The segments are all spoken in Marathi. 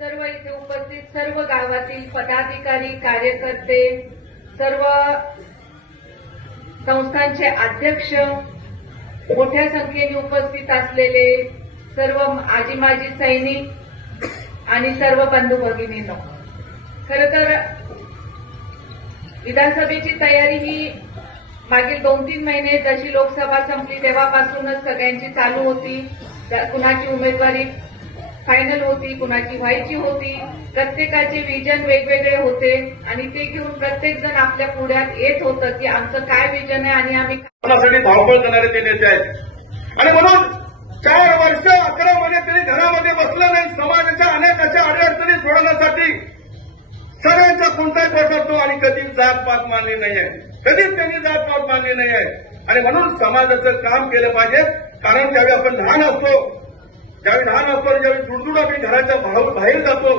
सर्व इथे उपस्थित सर्व गावातील पदाधिकारी, कार्यकर्ते, सर्व संस्थांचे अध्यक्ष, मोठ्या संख्येने उपस्थित असलेले सर्व आजी माजी सैनिक आणि सर्व बंधू भगिनींनो, खरं तर विधानसभेची तयारी ही मागील 2-3 महिने जशी लोकसभा संपली तेव्हापासूनच सगळ्यांची चालू होती. कुणाची उमेदवारी फायनल होती, कुणाची व्हायची होती. प्रत्येकाचे विजन वेगवेगळे होते आणि ते घेऊन प्रत्येक जण आपल्या पुढ्यात येत होतं की आमचं काय विजन आहे आणि आम्ही समाजासाठी धावपळ करणारे ते नेते आहेत. आणि म्हणून 4 वर्ष 11 महिने त्यांनी घरामध्ये बसलं नाही. समाजाच्या अनेक अशा अडचणी सोडवण्यासाठी सगळ्यांचा कोणताही पटतो आणि कधीच जातपात मानली नाहीये, कधीच त्यांनी जातपात मानली नाहीये. आणि म्हणून समाजाचं काम केलं पाहिजे. कारण ज्यावेळी आपण लहान असतो ज्यावेळी दुडदुड आपण घराच्या बाहेर जातो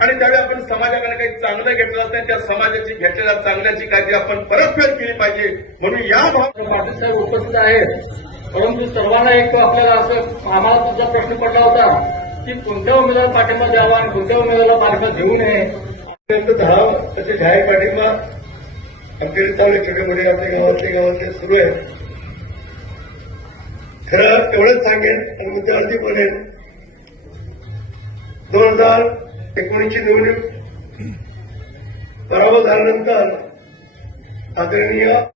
आणि त्यावेळी आपण समाजाकडे काही चांगलं घेतलं जात नाही, त्या समाजाची घेतलेल्या चांगल्याची काळजी आपण परतफेड केली पाहिजे. म्हणून या पाटील साहेब उपस्थित आहेत. परंतु सर्वांना एक आपल्याला असं आम्हाला तुमचा प्रश्न पडला होता की कोणत्या उमेदवार पाठिंबा द्यावा आणि कोणत्या उमेदवाराला पाठिंबा देऊ नये. त्याचे जाहीर पाठिंबा आमच्याकडे चालू छोटे मोठे आपल्या गावातले सुरू आहे. खरं एवढंच सांगेन आणि मुद्द्यावरती बोलेन. 2019ची निवडणूक पराभव झाल्यानंतर आदरणीय